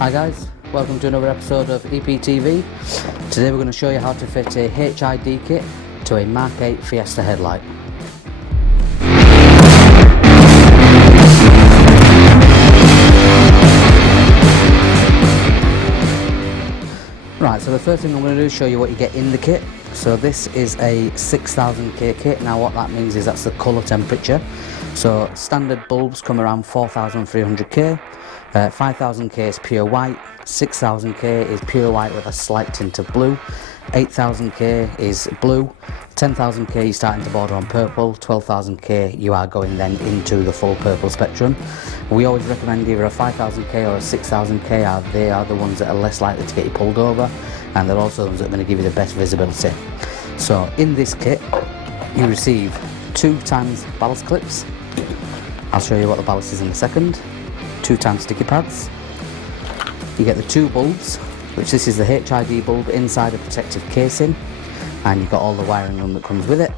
Hi guys, welcome to another episode of EPTV. Today we're going to show you how to fit a HID kit to a MK8 Fiesta headlight. Right, so the first thing I'm going to do is show you what you get in the kit. So this is a 6000K kit. Now what that means is that's the colour temperature. So standard bulbs come around 4300K. 5000K is pure white, 6000K is pure white with a slight tint of blue, 8000K is blue, 10,000K you're starting to border on purple, 12,000K you are going then into the full purple spectrum. We always recommend either a 5000K or a 6000K, they are the ones that are less likely to get you pulled over, and they're also the ones that are going to give you the best visibility. So in this kit you receive 2x ballast clips. I'll show you what the ballast is in a second. 2x sticky pads. You get the two bulbs, which this is the HID bulb inside a protective casing, and you've got all the wiring room that comes with it.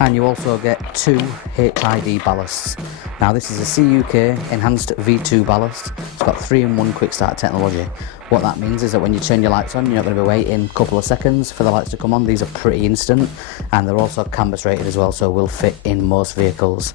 And you also get two HID ballasts. Now this is a CUK enhanced V2 ballast. It's got 3-in-1 quick start technology. What that means is that when you turn your lights on, you're not going to be waiting a couple of seconds for the lights to come on. These are pretty instant, and they're also canvas rated as well, so will fit in most vehicles.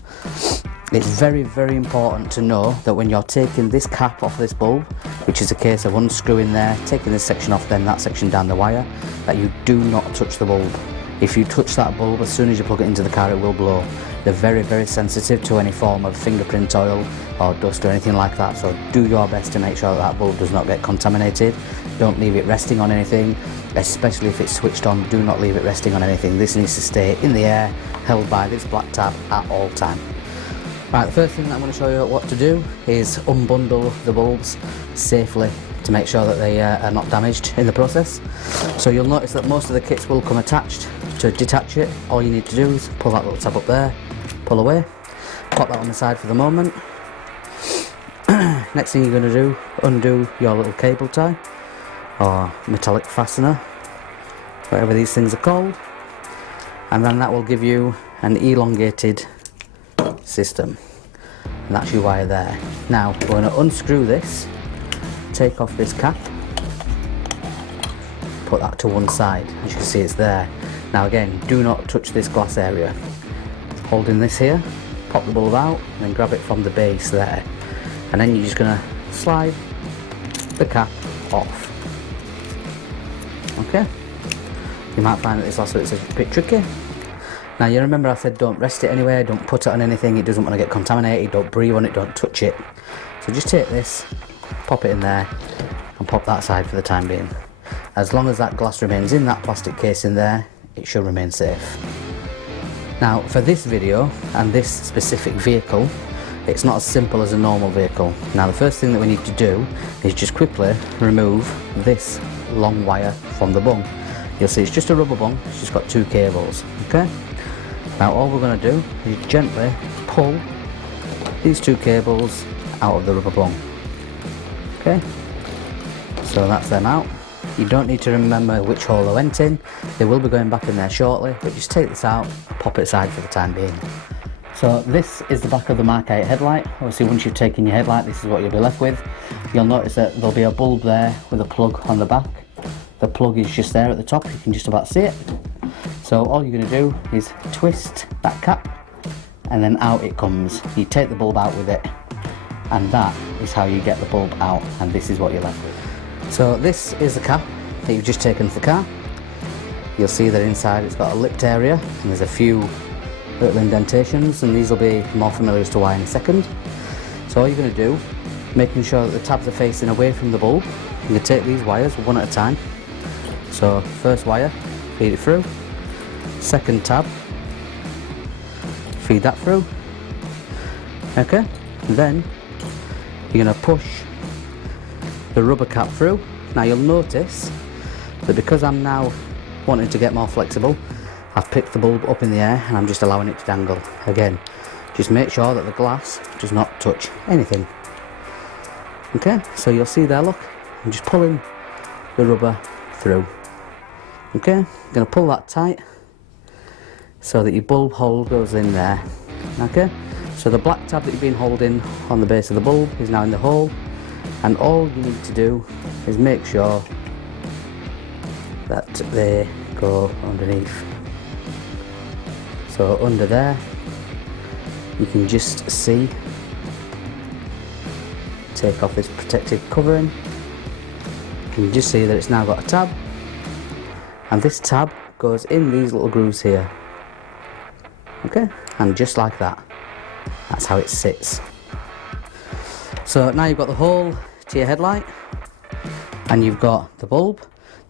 It's very, very important to know that when you're taking this cap off this bulb, which is a case of unscrewing there, taking this section off, then that section down the wire, that you do not touch the bulb. If you touch that bulb, as soon as you plug it into the car, it will blow. They're very, very sensitive to any form of fingerprint oil or dust or anything like that, so do your best to make sure that bulb does not get contaminated. Don't leave it resting on anything, especially if it's switched on. Do not leave it resting on anything. This needs to stay in the air, held by this black tab at all time. Right, the first thing that I'm going to show you what to do is unbundle the bulbs safely to make sure that they are not damaged in the process. So you'll notice that most of the kits will come attached. To detach it, all you need to do is pull that little tab up there, pull away, pop that on the side for the moment. Next thing you're going to do, undo your little cable tie or metallic fastener, whatever these things are called, and then that will give you an elongated system, and that's your wire there. Now we're going to unscrew this, take off this cap, put that to one side. As you can see, it's there. Now again, do not touch this glass area. Holding this here, pop the bulb out and then grab it from the base there, and then you're just going to slide the cap off. Okay, you might find that this last bit's a bit tricky. Now you remember I said don't rest it anywhere, don't put it on anything, it doesn't want to get contaminated, don't breathe on it, don't touch it. So just take this, pop it in there and pop that side for the time being. As long as that glass remains in that plastic case in there, it should remain safe. Now for this video and this specific vehicle, it's not as simple as a normal vehicle. Now the first thing that we need to do is just quickly remove this long wire from the bung. You'll see it's just a rubber bung, it's just got two cables, okay? Now all we're going to do is gently pull these two cables out of the rubber bung. Okay, so that's them out. You don't need to remember which hole they went in, they will be going back in there shortly, but just take this out, pop it aside for the time being. So this is the back of the MK8 headlight. Obviously once you've taken your headlight, this is what you'll be left with. You'll notice that there'll be a bulb there with a plug on the back. The plug is just there at the top, you can just about see it. So all you're going to do is twist that cap and then out it comes. You take the bulb out with it, and that is how you get the bulb out, and this is what you're left with. So this is the cap that you've just taken for the car. You'll see that inside it's got a lipped area and there's a few little indentations, and these will be more familiar as to why in a second. So all you're going to do, making sure that the tabs are facing away from the bulb, you're going to take these wires one at a time. So first wire, feed it through. Second tab, feed that through. Okay, and then you're going to push the rubber cap through. Now you'll notice that because I'm now wanting to get more flexible, I've picked the bulb up in the air and I'm just allowing it to dangle. Again, just make sure that the glass does not touch anything. Okay, so you'll see there, look, I'm just pulling the rubber through. Okay, I'm going to pull that tight so that your bulb hole goes in there. Okay, so the black tab that you've been holding on the base of the bulb is now in the hole, and all you need to do is make sure that they go underneath. So under there you can just see, take off this protective covering, you can just see that it's now got a tab, and this tab goes in these little grooves here. Okay, and just like that, that's how it sits. So now you've got the hole to your headlight and you've got the bulb.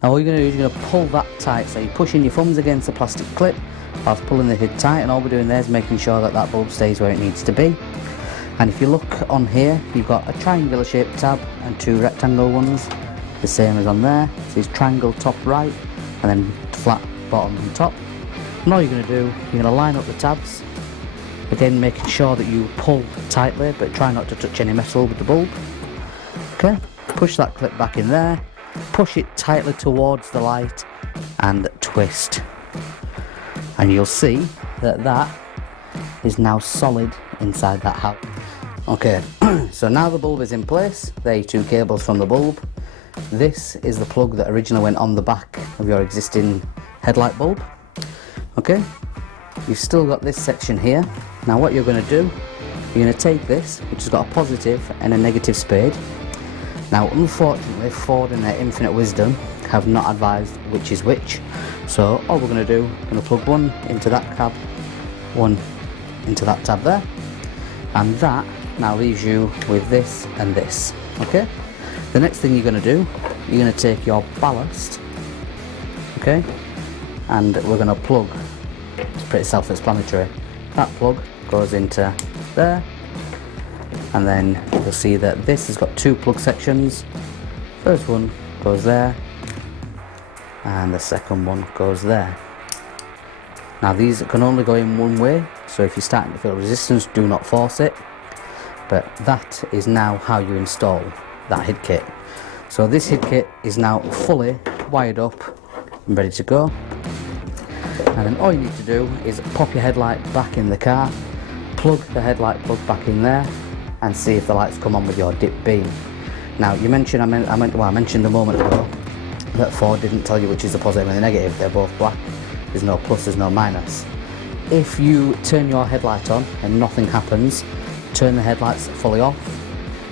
Now all you're going to do is you're going to pull that tight, so you're pushing your thumbs against the plastic clip whilst pulling the hood tight, and all we're doing there is making sure that that bulb stays where it needs to be. And if you look on here, you've got a triangular shaped tab and two rectangle ones, the same as on there. So it's triangle top right and then flat bottom and top. And all you're going to do, you're going to line up the tabs, again making sure that you pull tightly but try not to touch any metal with the bulb. Okay, push that clip back in there, push it tightly towards the light and twist, and you'll see that that is now solid inside that house. Okay, so now the bulb is in place. There are your two cables from the bulb. This is the plug that originally went on the back of your existing headlight bulb. Okay, you've still got this section here. Now what you're going to do, you're going to take this, which has got a positive and a negative spade. Now unfortunately Ford in their infinite wisdom have not advised which is which, so all we're going to do, we're going to plug one into that cab, one into that tab there, and that now leaves you with this and this. Okay, the next thing you're going to do, you're going to take your ballast, okay, and we're going to plug, it's pretty self-explanatory, that plug goes into there, and then you'll see that this has got two plug sections. First one goes there and the second one goes there. Now these can only go in one way, so if you're starting to feel resistance, do not force it. But that is now how you install that head kit. So this head kit is now fully wired up and ready to go. And then all you need to do is pop your headlight back in the car, plug the headlight plug back in there, and see if the lights come on with your dip beam. Now you mentioned, I mentioned a moment ago that Ford didn't tell you which is the positive and the negative. They're both black. There's no plus, there's no minus. If you turn your headlight on and nothing happens, turn the headlights fully off,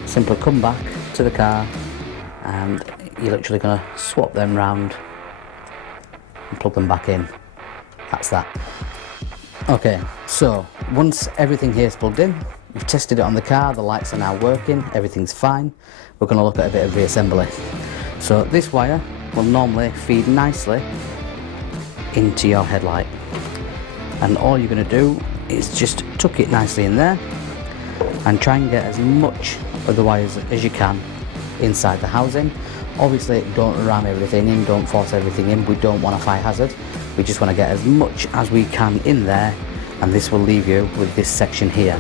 simply come back to the car and you're literally going to swap them round and plug them back in. That's that. Okay, so once everything here is plugged in, we've tested it on the car, the lights are now working, everything's fine, we're going to look at a bit of reassembly. So this wire will normally feed nicely into your headlight, and all you're going to do is just tuck it nicely in there and try and get as much of the wires as you can inside the housing. Obviously don't ram everything in, don't force everything in, we don't want a fire hazard, we just want to get as much as we can in there, and this will leave you with this section here.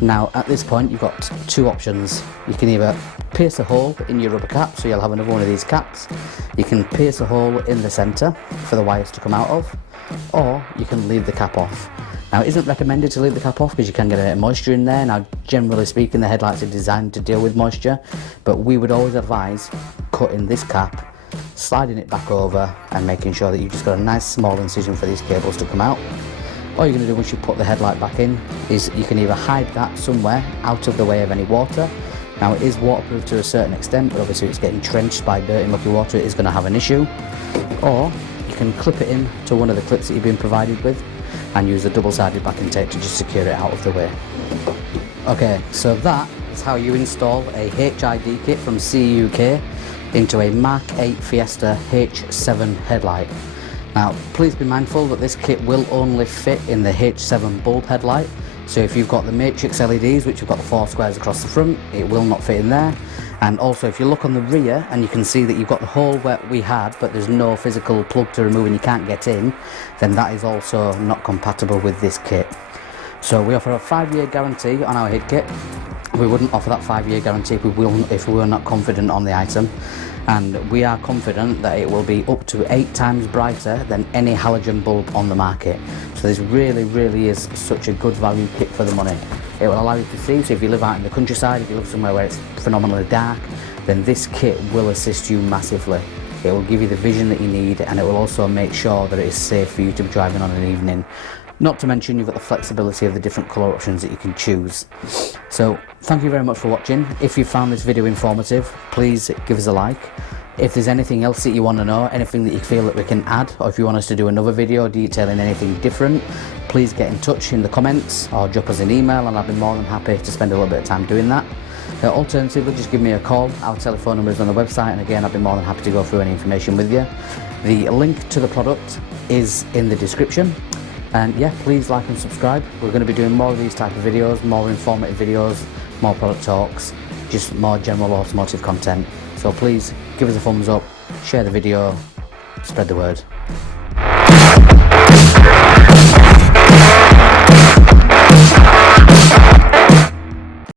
Now at this point you've got two options. You can either pierce a hole in your rubber cap, so you'll have another one of these caps. You can pierce a hole in the centre for the wires to come out of, or you can leave the cap off. Now it isn't recommended to leave the cap off because you can get a bit of moisture in there. Now generally speaking the headlights are designed to deal with moisture, but we would always advise cutting this cap, sliding it back over and making sure that you've just got a nice small incision for these cables to come out. All you're going to do once you put the headlight back in is you can either hide that somewhere out of the way of any water. Now it is waterproof to a certain extent, but obviously it's getting trenched by dirty mucky water, it is going to have an issue. Or you can clip it in to one of the clips that you've been provided with and use the double-sided backing tape to just secure it out of the way. Okay, so that is how you install a HID kit from CUK into a MK8 Fiesta H7 headlight. Now please be mindful that this kit will only fit in the H7 bulb headlight, so if you've got the matrix LEDs, which have got the 4 squares across the front, it will not fit in there. And also if you look on the rear and you can see that you've got the hole where we had, but there's no physical plug to remove and you can't get in, then that is also not compatible with this kit. So we offer a 5-year guarantee on our head kit. We wouldn't offer that 5-year guarantee if we were not confident on the item, and we are confident that it will be up to 8 times brighter than any halogen bulb on the market. So this really is such a good value kit for the money. It will allow you to see, so if you live out in the countryside, if you live somewhere where it's phenomenally dark, then this kit will assist you massively. It will give you the vision that you need, and it will also make sure that it is safe for you to be driving on an evening. Not to mention you've got the flexibility of the different colour options that you can choose. So thank you very much for watching. If you found this video informative, please give us a like. If there's anything else that you want to know, anything that you feel that we can add, or if you want us to do another video detailing anything different, please get in touch in the comments or drop us an email, and I'll be more than happy to spend a little bit of time doing that. Alternatively, just give me a call. Our telephone number is on the website, and again, I'll be more than happy to go through any information with you. The link to the product is in the description. And yeah, please like and subscribe. We're going to be doing more of these type of videos, more informative videos, more product talks, just more general automotive content. So please give us a thumbs up, share the video, spread the word.